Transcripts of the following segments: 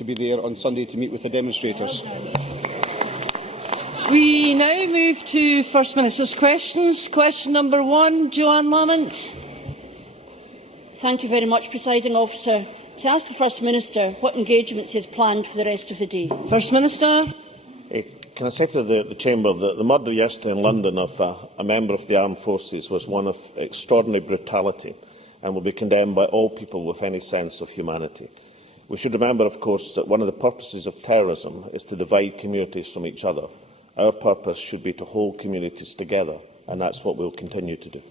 to be there on Sunday to meet with the demonstrators. We now move to First Minister's questions. Question number 1, Joanne Lamont. Thank you very much, Presiding Officer. To ask the First Minister what engagements he has planned for the rest of the day. First Minister. Can I say to the Chamber that the murder yesterday in London of a member of the armed forces was one of extraordinary brutality and will be condemned by all people with any sense of humanity. We should remember, of course, that one of the purposes of terrorism is to divide communities from each other. Our purpose should be to hold communities together, and that's what we will continue to do.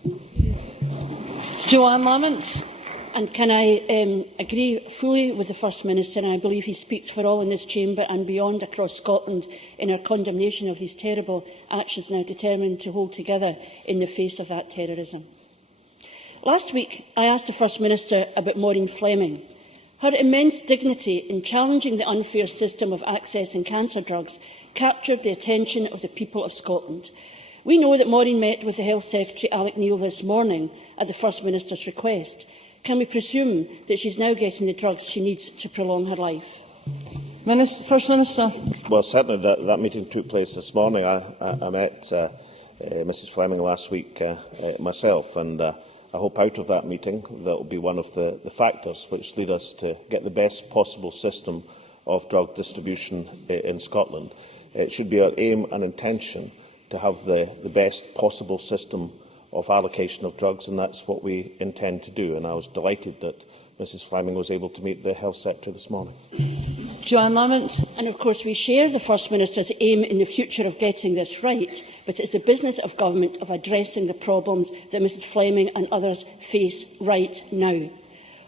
Joanne Lamont. And can I agree fully with the First Minister, and I believe he speaks for all in this chamber and beyond across Scotland in our condemnation of these terrible actions, now determined to hold together in the face of that terrorism. Last week, I asked the First Minister about Maureen Fleming. Her immense dignity in challenging the unfair system of accessing cancer drugs captured the attention of the people of Scotland. We know that Maureen met with the Health Secretary Alex Neil this morning at the First Minister's request. Can we presume that she is now getting the drugs she needs to prolong her life? First Minister. Well, certainly that meeting took place this morning. I met Mrs Fleming last week myself, and I hope out of that meeting that will be one of the factors which lead us to get the best possible system of drug distribution in Scotland. It should be our aim and intention to have the best possible system of allocation of drugs, and that's what we intend to do. And I was delighted that Mrs Fleming was able to meet the Health Secretary this morning. Joanne Lamont. And of course we share the First Minister's aim in the future of getting this right, but it's the business of government of addressing the problems that Mrs Fleming and others face right now.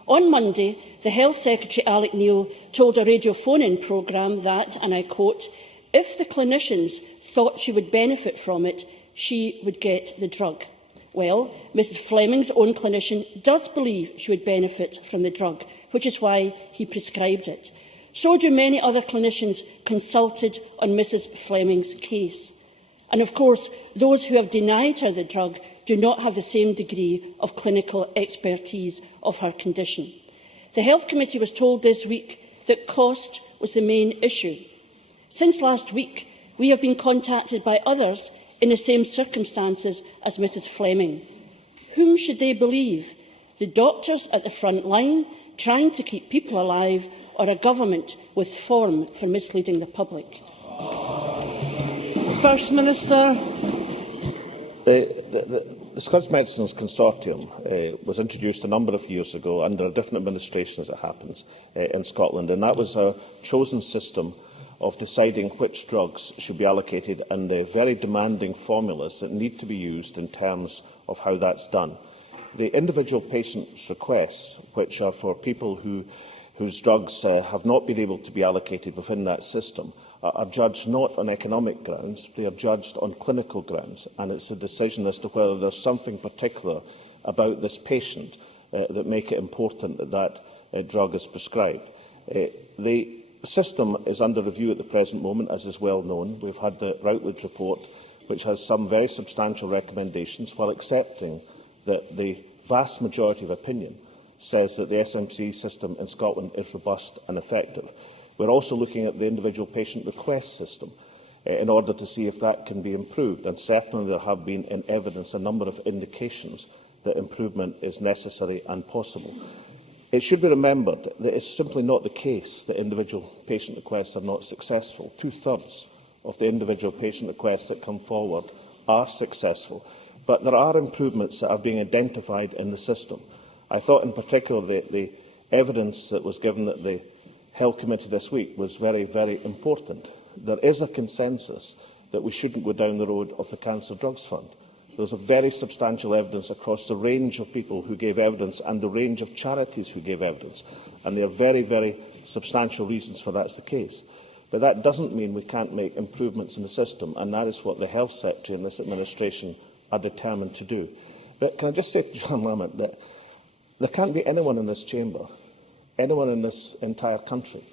On Monday, the Health Secretary Alex Neil told a radio phone-in programme that, and I quote, if the clinicians thought she would benefit from it, she would get the drug. Well, Mrs Fleming's own clinician does believe she would benefit from the drug, which is why he prescribed it. So do many other clinicians consulted on Mrs Fleming's case. And of course, those who have denied her the drug do not have the same degree of clinical expertise of her condition. The Health Committee was told this week that cost was the main issue. Since last week, we have been contacted by others in the same circumstances as Mrs Fleming. Whom should they believe? The doctors at the front line, trying to keep people alive, or a government with form for misleading the public? First Minister. The Scottish Medicines Consortium was introduced a number of years ago under a different administration, as it happens, in Scotland, and that was a chosen system of deciding which drugs should be allocated and the very demanding formulas that need to be used in terms of how that's done. The individual patient's requests, which are for people whose drugs have not been able to be allocated within that system, are judged not on economic grounds, they are judged on clinical grounds, and it's a decision as to whether there's something particular about this patient that make it important that that drug is prescribed. The system is under review at the present moment, as is well known. We've had the Routledge report, which has some very substantial recommendations, while accepting that the vast majority of opinion says that the SMC system in Scotland is robust and effective. We're also looking at the individual patient request system in order to see if that can be improved, and certainly there have been in evidence a number of indications that improvement is necessary and possible. It should be remembered that it's simply not the case that individual patient requests are not successful. 2/3 of the individual patient requests that come forward are successful, but there are improvements that are being identified in the system. I thought in particular the evidence that was given at the Health Committee this week was very, very important. There is a consensus that we shouldn't go down the road of the Cancer Drugs Fund. There's a very substantial evidence across the range of people who gave evidence and the range of charities who gave evidence, and there are very, very substantial reasons for that's the case. But that doesn't mean we can't make improvements in the system, and that is what the Health Secretary and this administration are determined to do. But can I just say to Joanne Lamont that there can't be anyone in this chamber, anyone in this entire country,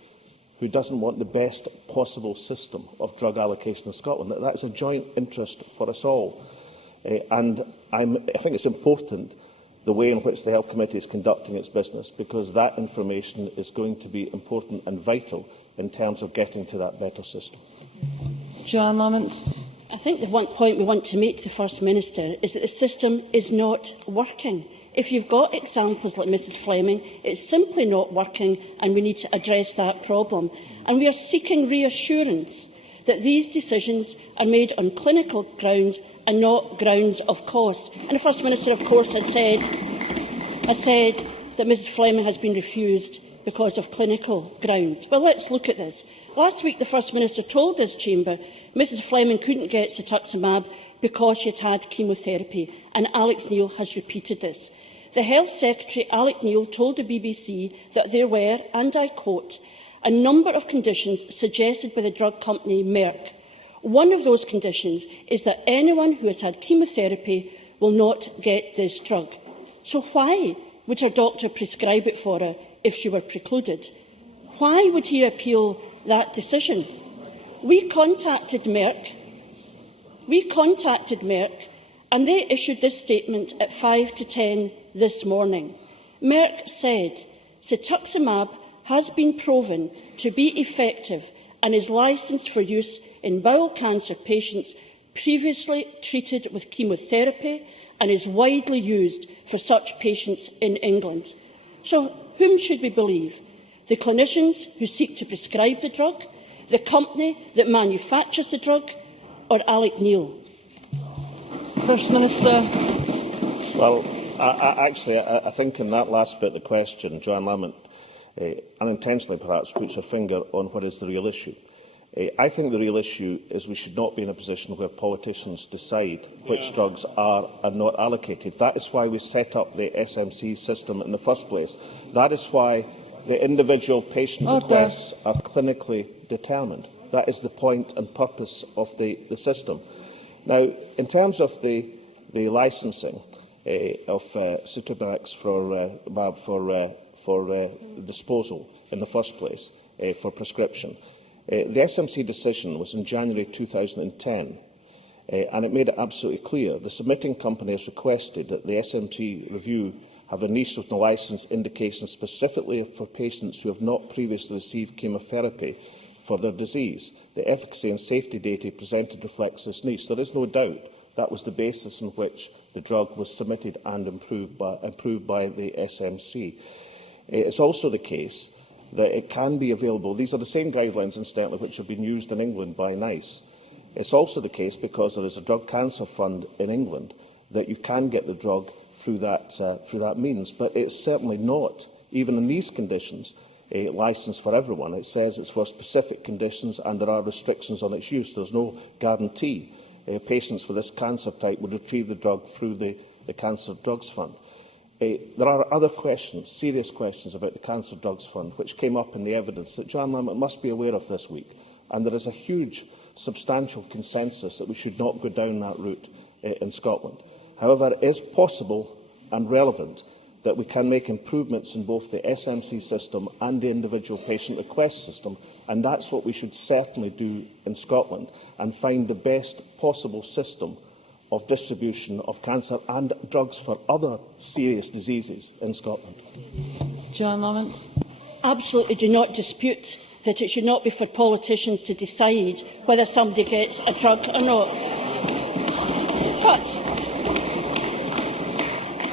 who doesn't want the best possible system of drug allocation in Scotland. That is a joint interest for us all. And I think it's important the way in which the Health Committee is conducting its business, because that information is going to be important and vital in terms of getting to that better system. Joanne Lamont. I think the one point we want to make to the First Minister is that the system is not working. If you've got examples like Mrs Fleming, it's simply not working, and we need to address that problem. And we are seeking reassurance that these decisions are made on clinical grounds and not grounds of cost. And the First Minister, of course, has said that Mrs Fleming has been refused because of clinical grounds. Well, let's look at this. Last week, the First Minister told this chamber Mrs Fleming couldn't get cetuximab because she had had chemotherapy, and Alex Neil has repeated this. The Health Secretary, Alex Neil, told the BBC that there were, and I quote, a number of conditions suggested by the drug company Merck. One of those conditions is that anyone who has had chemotherapy will not get this drug. So why would her doctor prescribe it for her if she were precluded? Why would he appeal that decision? We contacted Merck, and they issued this statement at 5 to 10 this morning. Merck said, cetuximab has been proven to be effective and is licensed for use in bowel cancer patients previously treated with chemotherapy and is widely used for such patients in England. So whom should we believe? The clinicians who seek to prescribe the drug, the company that manufactures the drug, or Alex Neil? First Minister. Well, I think in that last bit of the question, Joanne Lamont unintentionally perhaps puts her finger on what is the real issue. I think the real issue is we should not be in a position where politicians decide which drugs are not allocated. That is why we set up the SMC system in the first place. That is why the individual patient requests are clinically determined. That is the point and purpose of the system. Now, in terms of the licensing of Cetobrex for disposal in the first place for prescription, the SMC decision was in January 2010, and it made it absolutely clear. The submitting company has requested that the SMC review have a niche with no licence indication specifically for patients who have not previously received chemotherapy for their disease. The efficacy and safety data presented reflects this niche. There is no doubt that was the basis on which the drug was submitted and approved by the SMC. It is also the case that it can be available. These are the same guidelines, incidentally, which have been used in England by NICE. It's also the case, because there is a drug cancer fund in England, that you can get the drug through that means. But it's certainly not, even in these conditions, a licence for everyone. It says it's for specific conditions and there are restrictions on its use. There's no guarantee patients with this cancer type would retrieve the drug through the Cancer Drugs Fund. There are other questions, serious questions about the Cancer Drugs Fund, which came up in the evidence that Joanne Lamont must be aware of this week. And there is a huge, substantial consensus that we should not go down that route in Scotland. However, it is possible and relevant that we can make improvements in both the SMC system and the individual patient request system, and that's what we should certainly do in Scotland, and find the best possible system of distribution of cancer and drugs for other serious diseases in Scotland. Joanne Lamont. Absolutely do not dispute that it should not be for politicians to decide whether somebody gets a drug or not. But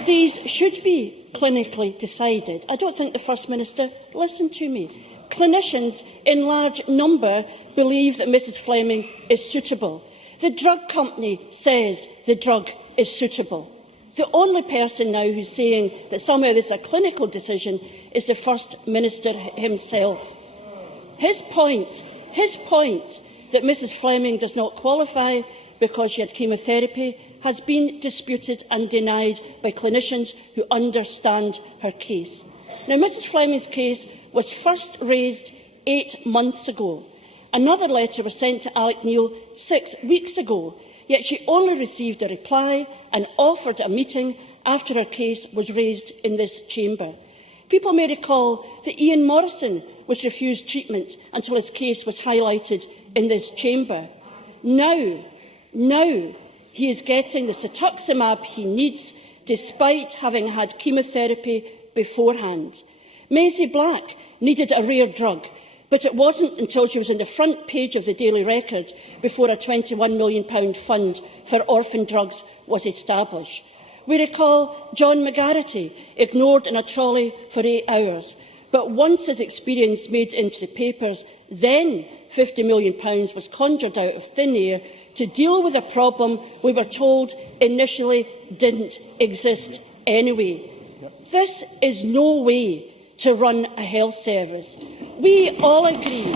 these should be clinically decided. I don't think the First Minister listened to me. Clinicians in large number believe that Mrs Fleming is suitable. The drug company says the drug is suitable. The only person now who's saying that somehow this is a clinical decision is the First Minister himself. His point that Mrs Fleming does not qualify because she had chemotherapy has been disputed and denied by clinicians who understand her case. Now, Mrs Fleming's case was first raised 8 months ago. Another letter was sent to Alex Neil 6 weeks ago, yet she only received a reply and offered a meeting after her case was raised in this chamber. People may recall that Ian Morrison was refused treatment until his case was highlighted in this chamber. Now he is getting the cetuximab he needs despite having had chemotherapy beforehand. Maisie Black needed a rare drug, but it wasn't until she was on the front page of the Daily Record before a £21 million fund for orphan drugs was established. We recall John McGarity, ignored in a trolley for 8 hours. But once his experience made it into the papers, then £50 million was conjured out of thin air to deal with a problem we were told initially didn't exist anyway. This is no way to run a health service. We all agree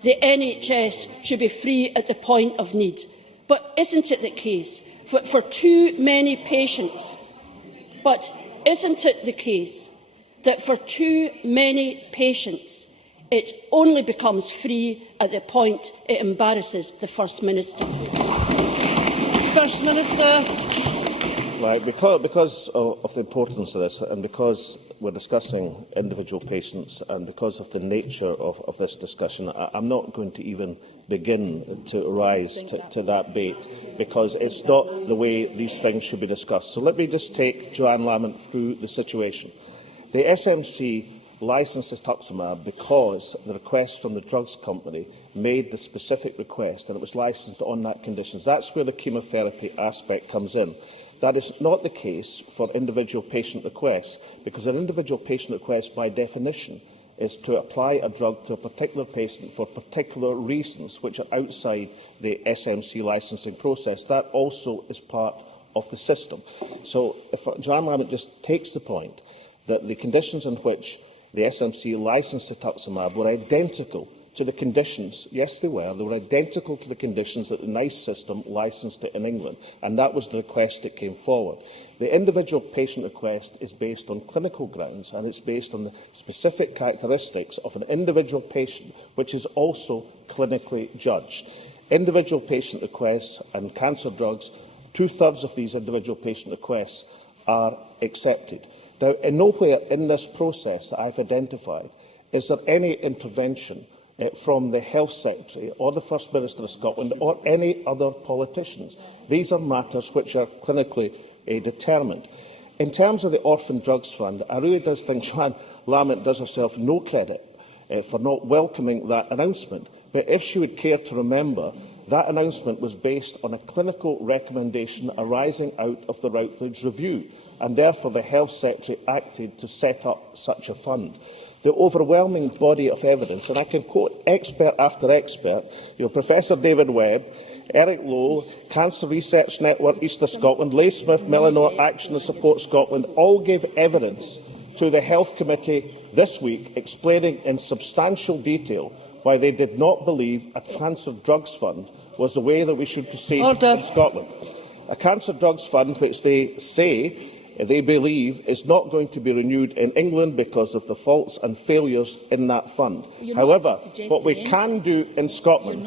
the NHS should be free at the point of need. But isn't it the case for too many patients? But isn't it the case that for too many patients it only becomes free at the point it embarrasses the First Minister? First Minister. Right, because of the importance of this, and because we're discussing individual patients, and because of the nature of this discussion, I'm not going to even begin to rise to that bait, because it's not the way these things should be discussed. So let me just take Joanne Lamont through the situation. The SMC licensed rituximab because the request from the drugs company made the specific request, and it was licensed on that condition. That's where the chemotherapy aspect comes in. That is not the case for individual patient requests, because an individual patient request, by definition, is to apply a drug to a particular patient for particular reasons which are outside the SMC licensing process. That also is part of the system. So if Joanne Lamont just takes the point that the conditions in which the SMC licensed rituximab were identical to the conditions, yes, they were identical to the conditions that the NICE system licensed it in England, and that was the request that came forward. The individual patient request is based on clinical grounds, and it's based on the specific characteristics of an individual patient, which is also clinically judged. Individual patient requests and cancer drugs, 2/3 of these individual patient requests are accepted. Now, nowhere in this process that I've identified is there any intervention from the Health Secretary or the First Minister of Scotland or any other politicians. These are matters which are clinically determined. In terms of the Orphan Drugs Fund, I really do think Joanne Lamont does herself no credit for not welcoming that announcement. But if she would care to remember, that announcement was based on a clinical recommendation arising out of the Routledge Review, and therefore the Health Secretary acted to set up such a fund. The overwhelming body of evidence, and I can quote expert after expert, Professor David Webb, Eric Lowe, Cancer Research Network East of Scotland, Leigh Smith, Melanor Action and Support Scotland, all gave evidence to the Health Committee this week, explaining in substantial detail why they did not believe a cancer drugs fund was the way that we should proceed in Scotland. A cancer drugs fund, which they say they believe is not going to be renewed in England because of the faults and failures in that fund. However, what we can do in Scotland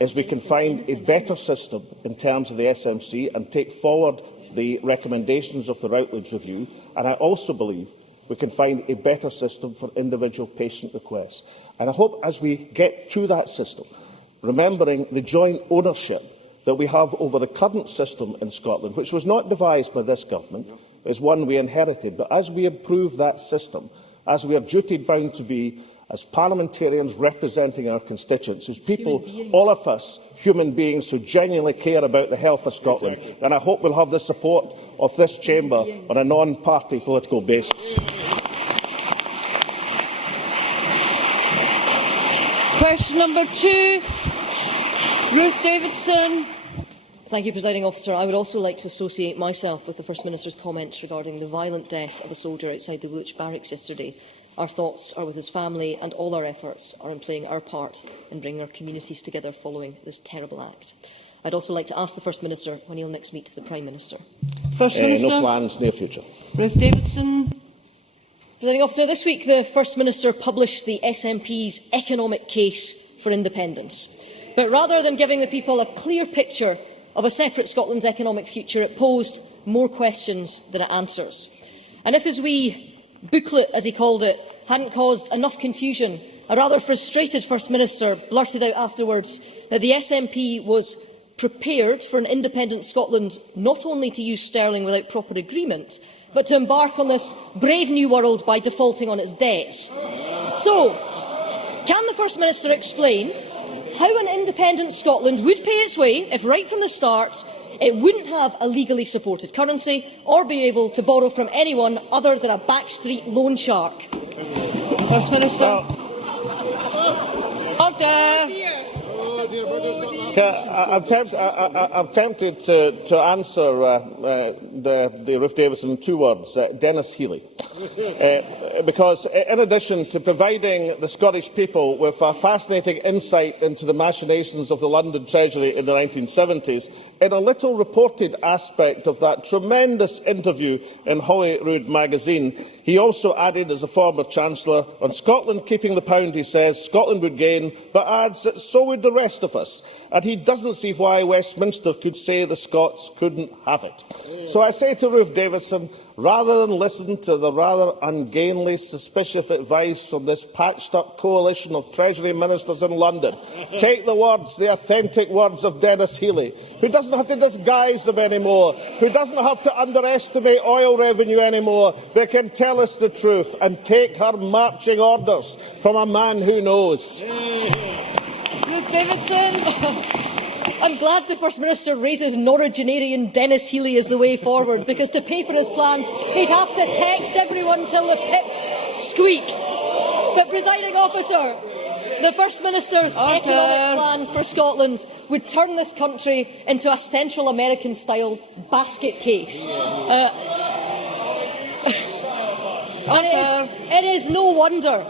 is we can find a better system in terms of the SMC and take forward the recommendations of the Routledge Review, and I also believe we can find a better system for individual patient requests. And I hope as we get to that system, remembering the joint ownership that we have over the current system in Scotland, which was not devised by this government, is one we inherited. But as we improve that system, as we are duty-bound to be, as parliamentarians representing our constituents, as people, all of us, human beings who genuinely care about the health of Scotland, then I hope we'll have the support of this chamber on a non-party political basis. Question number 2, Ruth Davidson. Thank you, Presiding Officer. I would also like to associate myself with the First Minister's comments regarding the violent death of a soldier outside the Woolwich Barracks yesterday. Our thoughts are with his family, and all our efforts are in playing our part in bringing our communities together following this terrible act. I'd also like to ask the First Minister when he'll next meet the Prime Minister. First Minister. No plans, near future. Ruth Davidson. Presiding Officer, this week the First Minister published the SNP's economic case for independence. But rather than giving the people a clear picture of a separate Scotland's economic future, it posed more questions than it answers. And if his wee booklet, as he called it, hadn't caused enough confusion, a rather frustrated First Minister blurted out afterwards that the SNP was prepared for an independent Scotland not only to use sterling without proper agreement, but to embark on this brave new world by defaulting on its debts. So, can the First Minister explain how an independent Scotland would pay its way if, right from the start, it wouldn't have a legally supported currency or be able to borrow from anyone other than a backstreet loan shark? First Minister. Order. I'm tempted to answer the Ruth Davidson in 2 words, Dennis Healy. Because in addition to providing the Scottish people with a fascinating insight into the machinations of the London Treasury in the 1970s, in a little reported aspect of that tremendous interview in Holyrood magazine, he also added, as a former Chancellor, on Scotland keeping the pound, he says, Scotland would gain, but adds that so would the rest of us. And he doesn't see why Westminster could say the Scots couldn't have it. So I say to Ruth Davidson, rather than listen to the rather ungainly, suspicious advice from this patched-up coalition of Treasury ministers in London, take the words, the authentic words of Dennis Healy, who doesn't have to disguise them anymore, who doesn't have to underestimate oil revenue anymore, but can tell us the truth, and take her marching orders from a man who knows. Ruth Davidson. I'm glad the First Minister raises nonagenarian Dennis Healy as the way forward, because to pay for his plans, he'd have to text everyone till the pips squeak. But, Presiding Officer, the First Minister's economic plan for Scotland would turn this country into a Central American-style basket case. And it is no wonder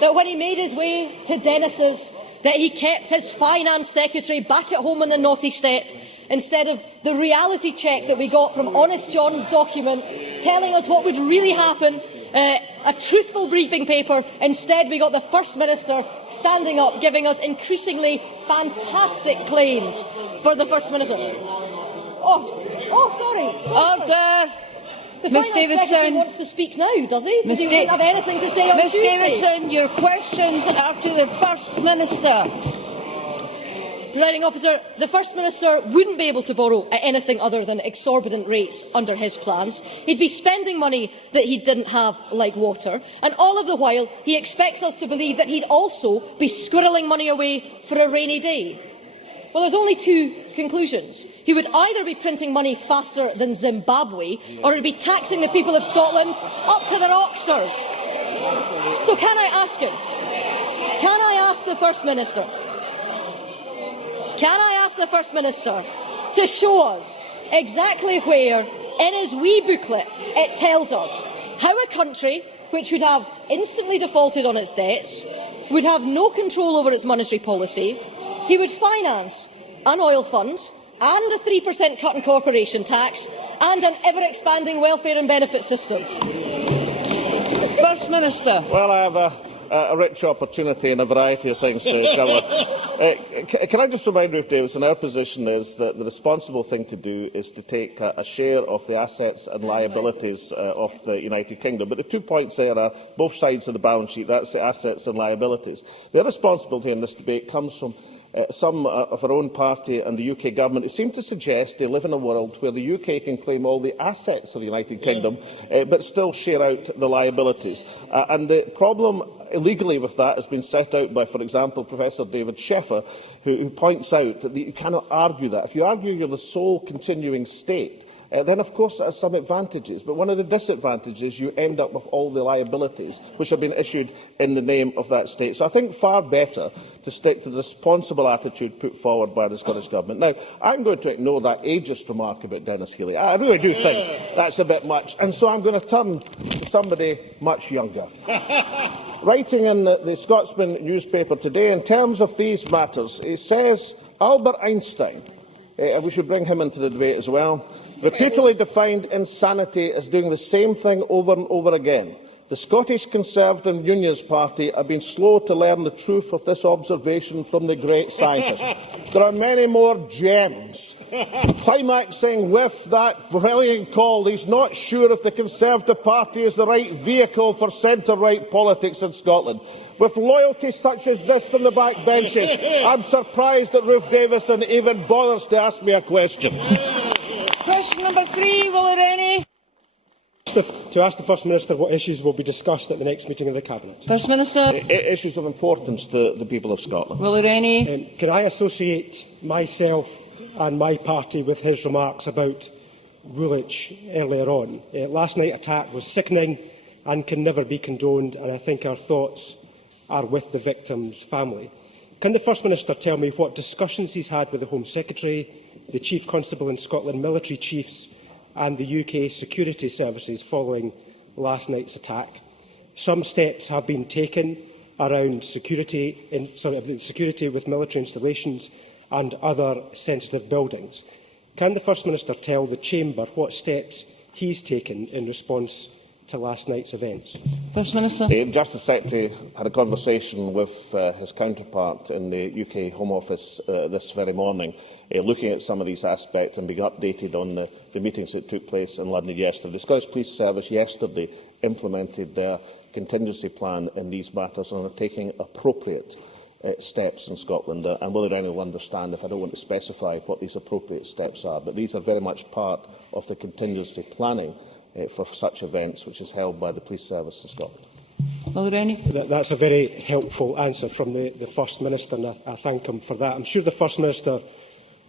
that when he made his way to Dennis's, that he kept his Finance Secretary back at home in the naughty step instead of the reality check that we got from Honest John's document telling us what would really happen, a truthful briefing paper. Instead, we got the First Minister standing up, giving us increasingly fantastic claims for the First Minister. Sorry. Order. The Ms Finance Secretary wants to speak now, does he? Because he won't have anything to say on Ms Tuesday. Davidson, your questions are to the First Minister. Presiding Officer, the First Minister wouldn't be able to borrow at anything other than exorbitant rates under his plans. He'd be spending money that he didn't have like water, and all of the while he expects us to believe that he'd also be squirreling money away for a rainy day. Well, there's only 2 conclusions. He would either be printing money faster than Zimbabwe, or he'd be taxing the people of Scotland up to their oxters. So can I ask him? Can I ask the First Minister? Can I ask the First Minister to show us exactly where, in his wee booklet, it tells us how a country which would have instantly defaulted on its debts, would have no control over its monetary policy, he would finance an oil fund and a 3% cut in corporation tax and an ever-expanding welfare and benefit system? First Minister. Well, I have a rich opportunity and a variety of things to cover. Can I just remind Ruth Davidson, our position is that the responsible thing to do is to take a share of the assets and liabilities of the United Kingdom. But the 2 points there are both sides of the balance sheet. That's the assets and liabilities. The irresponsibility in this debate comes from some of our own party and the UK government who seem to suggest they live in a world where the UK can claim all the assets of the United Kingdom but still share out the liabilities. And the problem legally with that has been set out by, for example, Professor David Sheffer, who points out that you cannot argue that. If you argue you're the sole continuing state, then of course it has some advantages. But one of the disadvantages, you end up with all the liabilities which have been issued in the name of that state. So I think far better to stick to the responsible attitude put forward by the Scottish Government. Now, I'm going to ignore that ageist remark about Dennis Healy. I really do think that's a bit much. And so I'm going to turn to somebody much younger. Writing in the Scotsman newspaper today, in terms of these matters, it says Albert Einstein, we should bring him into the debate as well, repeatedly defined insanity as doing the same thing over and over again, The Scottish Conservative and Unionist Party have been slow to learn the truth of this observation from the great scientist. There are many more gems. Climaxing with that brilliant call, he's not sure if the Conservative Party is the right vehicle for centre-right politics in Scotland. With loyalty such as this from the back benches, I'm surprised that Ruth Davison even bothers to ask me a question. Question number 3, Mulroney. To ask the First Minister what issues will be discussed at the next meeting of the Cabinet. First Minister. Issues of importance to the people of Scotland. Mulroney. Can I associate myself and my party with his remarks about Woolwich earlier on? Last night's attack was sickening and can never be condoned, and I think our thoughts are with the victim's family. Can the First Minister tell me what discussions he's had with the Home Secretary, the Chief Constable in Scotland, military chiefs and the UK security services following last night's attack? Some steps have been taken around security with military installations and other sensitive buildings. Can the First Minister tell the Chamber what steps he's taken in response to last night's events? First Minister. The Justice Secretary had a conversation with his counterpart in the UK Home Office this very morning, looking at some of these aspects and being updated on the meetings that took place in London yesterday. The Scottish Police Service yesterday implemented their contingency plan in these matters and are taking appropriate steps in Scotland. And Willie Rennie will understand if I don't want to specify what these appropriate steps are, but these are very much part of the contingency planning for such events, which is held by the Police Service in Scotland. That's a very helpful answer from the First Minister, and I thank him for that. I'm sure the First Minister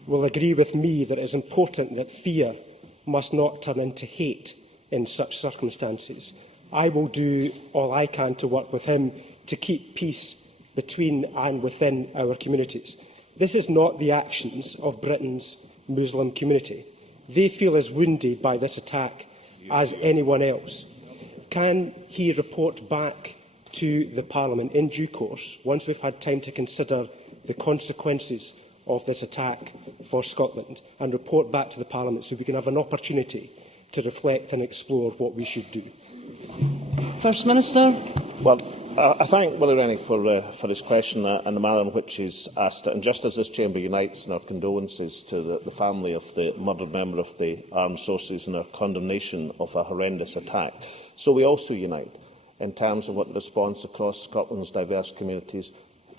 will agree with me that it is important that fear must not turn into hate in such circumstances. I will do all I can to work with him to keep peace between and within our communities. This is not the actions of Britain's Muslim community. They feel as wounded by this attack as anyone else. Can he report back to the Parliament in due course, once we've had time to consider the consequences of this attack for Scotland, and report back to the Parliament so we can have an opportunity to reflect and explore what we should do? First Minister. Well, I thank Willie Rennie for his question and the manner in which he's asked it. And just as this Chamber unites in our condolences to the family of the murdered member of the armed forces and our condemnation of a horrendous attack, so we also unite in terms of what the response across Scotland's diverse communities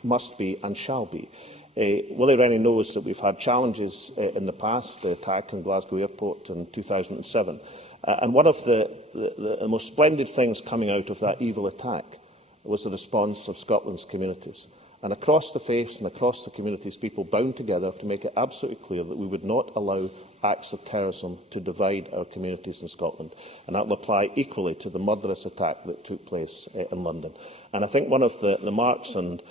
must be and shall be. Willie Rennie knows that we've had challenges in the past, the attack in Glasgow Airport in 2007. And one of the most splendid things coming out of that evil attack was the response of Scotland's communities. And across the faiths and across the communities, people bound together to make it absolutely clear that we would not allow acts of terrorism to divide our communities in Scotland. And that will apply equally to the murderous attack that took place in London. And I think one of the marks and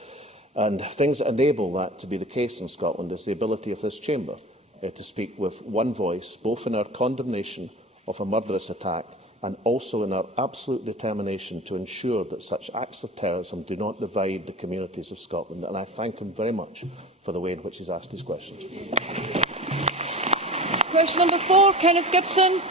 things that enable that to be the case in Scotland is the ability of this Chamber to speak with one voice, both in our condemnation of a murderous attack and also in our absolute determination to ensure that such acts of terrorism do not divide the communities of Scotland. And I thank him very much for the way in which he's asked his questions. Question number 4, Kenneth Gibson.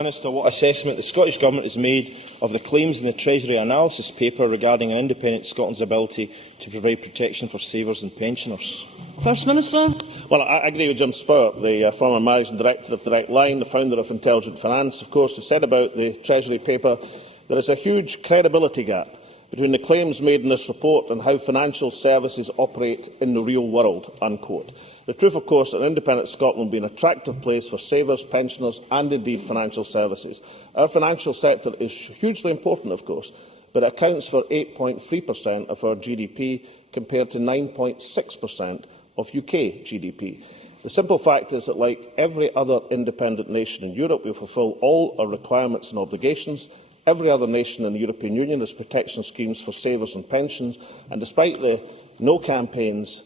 Minister, what assessment the Scottish Government has made of the claims in the Treasury analysis paper regarding an independent Scotland's ability to provide protection for savers and pensioners? First Minister. Well, I agree with Jim Spurr, the former Managing Director of Direct Line, the founder of Intelligent Finance, of course, has said about the Treasury paper there is a huge credibility gap between the claims made in this report and how financial services operate in the real world, unquote. The truth, of course, that independent Scotland will be an attractive place for savers, pensioners and indeed financial services. Our financial sector is hugely important, of course, but it accounts for 8.3% of our GDP compared to 9.6% of UK GDP. The simple fact is that, like every other independent nation in Europe, we fulfil all our requirements and obligations. Every other nation in the European Union has protection schemes for savers and pensions, and despite the no campaigns,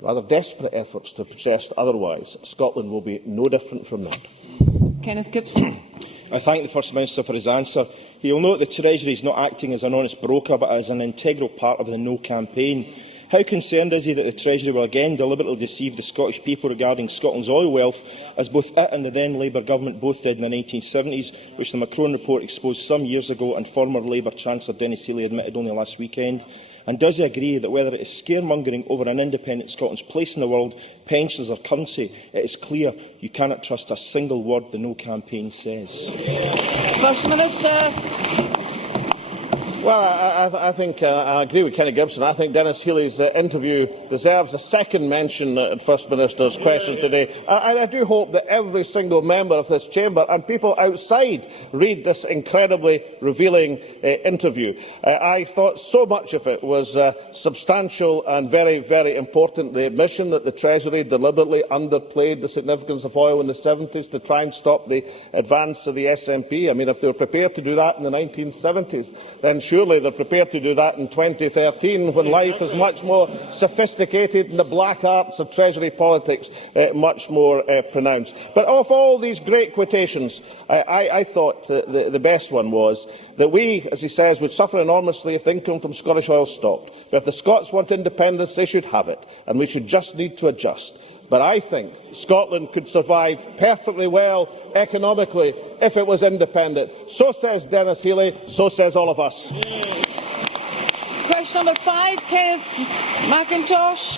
rather desperate efforts to suggest otherwise, Scotland will be no different from that. Kenneth Gibson. I thank the First Minister for his answer. He will note the Treasury is not acting as an honest broker but as an integral part of the No campaign. How concerned is he that the Treasury will again deliberately deceive the Scottish people regarding Scotland's oil wealth, as both it and the then Labour government both did in the 1970s, which the Macron report exposed some years ago and former Labour Chancellor Denis Healey admitted only last weekend? And does he agree that whether it is scaremongering over an independent Scotland's place in the world, pensions or currency, it is clear you cannot trust a single word the No campaign says? First Minister. Well, I think I agree with Kenny Gibson. I think Denis Healey's interview deserves a second mention at First Minister's question today. I do hope that every single member of this chamber and people outside read this incredibly revealing interview. I thought so much of it was substantial and very, very important. The admission that the Treasury deliberately underplayed the significance of oil in the 70s to try and stop the advance of the SNP. I mean, if they were prepared to do that in the 1970s, then surely they're prepared to do that in 2013, when life is much more sophisticated and the black arts of Treasury politics much more pronounced. But of all these great quotations, I thought the best one was that we, as he says, would suffer enormously if income from Scottish oil stopped. But if the Scots want independence, they should have it, and we should just need to adjust. But I think Scotland could survive perfectly well economically if it was independent. So says Denis Healey, so says all of us. Question number 5, Kenneth McIntosh.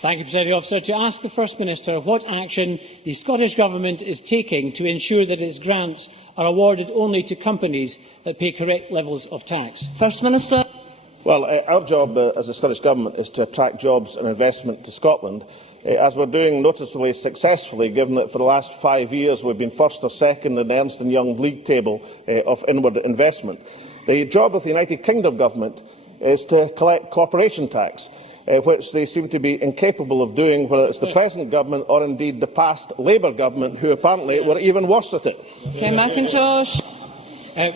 Thank you, Presiding Officer. To ask the First Minister what action the Scottish Government is taking to ensure that its grants are awarded only to companies that pay correct levels of tax. First Minister. Well, our job as the Scottish Government is to attract jobs and investment to Scotland, as we're doing noticeably successfully, given that for the last 5 years we've been first or second in the Ernst & Young league table of inward investment. The job of the United Kingdom Government is to collect corporation tax, which they seem to be incapable of doing, whether it's the present government or indeed the past Labour government, who apparently were even worse at it. Ken McIntosh.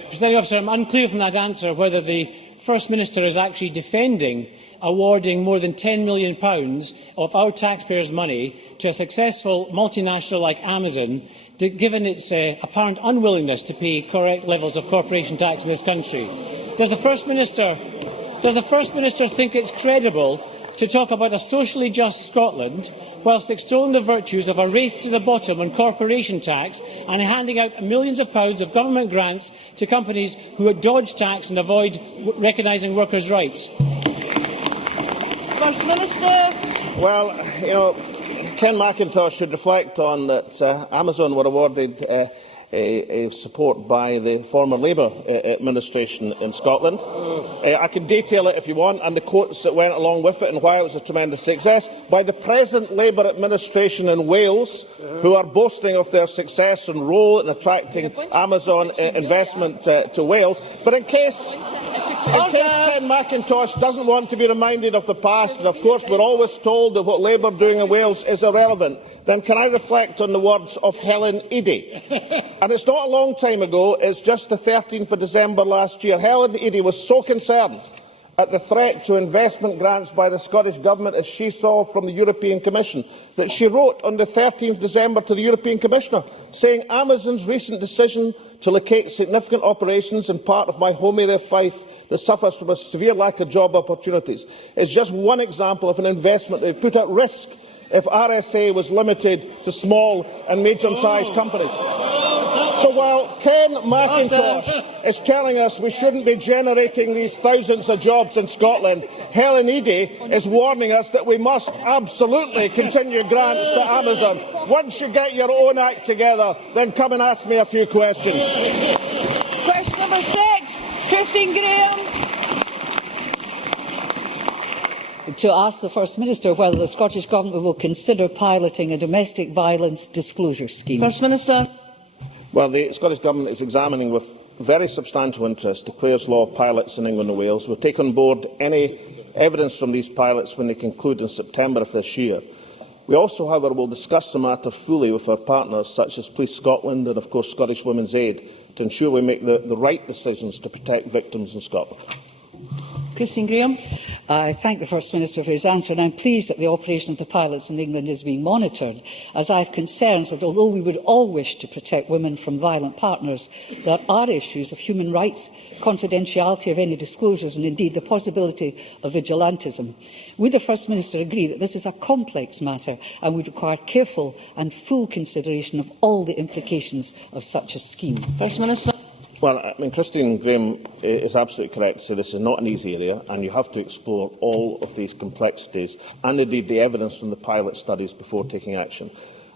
Presiding Officer, I'm unclear from that answer whether the First Minister is actually defending awarding more than £10 million of our taxpayers' money to a successful multinational like Amazon, given its apparent unwillingness to pay correct levels of corporation tax in this country. Does the First Minister think it's credible to talk about a socially just Scotland whilst extolling the virtues of a race to the bottom on corporation tax and handing out millions of pounds of government grants to companies who dodge tax and avoid recognising workers' rights? First Minister. Well, Ken McIntosh should reflect on that Amazon were awarded support by the former Labour administration in Scotland. I can detail it if you want, and the quotes that went along with it and why it was a tremendous success. By the present Labour administration in Wales, who are boasting of their success and role in attracting Amazon investment to Wales. But in case Ken McIntosh doesn't want to be reminded of the past, and of course we're always told that what Labour are doing in Wales is irrelevant, then can I reflect on the words of Helen Eadie? And it's not a long time ago, it's just the 13th of December last year. Helen Eadie was so concerned at the threat to investment grants by the Scottish Government, as she saw from the European Commission, that she wrote on the 13th of December to the European Commissioner, saying Amazon's recent decision to locate significant operations in part of my home area of Fife that suffers from a severe lack of job opportunities is just one example of an investment they put at risk if RSA was limited to small and medium-sized companies. So while Ken McIntosh is telling us we shouldn't be generating these thousands of jobs in Scotland, Helen Eadie is warning us that we must absolutely continue grants to Amazon. Once you get your own act together, then come and ask me a few questions. Question number 6, Christine Graham. To ask the First Minister whether the Scottish Government will consider piloting a domestic violence disclosure scheme. First Minister. Well, the Scottish Government is examining with very substantial interest the Clare's Law pilots in England and Wales. We'll take on board any evidence from these pilots when they conclude in September of this year. We also, however, will discuss the matter fully with our partners, such as Police Scotland and, of course, Scottish Women's Aid, to ensure we make the right decisions to protect victims in Scotland. Christine Graham. I thank the First Minister for his answer, and I am pleased that the operation of the pilots in England is being monitored, as I have concerns that although we would all wish to protect women from violent partners, there are issues of human rights, confidentiality of any disclosures and indeed the possibility of vigilantism. Would the First Minister agree that this is a complex matter and would require careful and full consideration of all the implications of such a scheme? First Minister. Well, I mean, Christine Graham is absolutely correct. So this is not an easy area, and you have to explore all of these complexities and indeed the evidence from the pilot studies before taking action.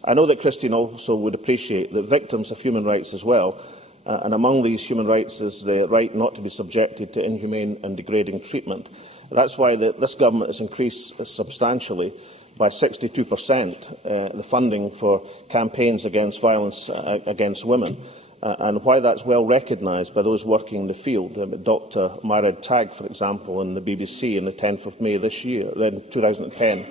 I know that Christine also would appreciate that victims have human rights as well, and among these human rights is the right not to be subjected to inhumane and degrading treatment. That's why this government has increased substantially by 62% the funding for campaigns against violence against women. And why that's well recognised by those working in the field. Dr Marad Tag, for example, in the BBC on the 10th of May this year, in 2010,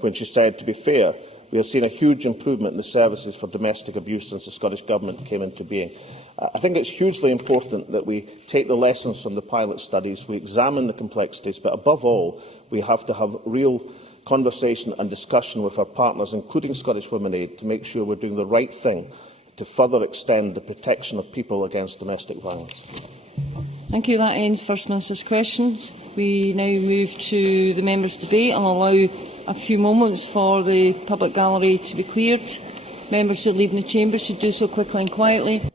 when she said, to be fair, we have seen a huge improvement in the services for domestic abuse since the Scottish Government came into being. I think it's hugely important that we take the lessons from the pilot studies, we examine the complexities, but above all, we have to have real conversation and discussion with our partners, including Scottish Women Aid, to make sure we're doing the right thing to further extend the protection of people against domestic violence. Thank you. That ends First Minister's questions. We now move to the members' debate. I'll allow a few moments for the public gallery to be cleared. Members who are leaving the chamber should do so quickly and quietly.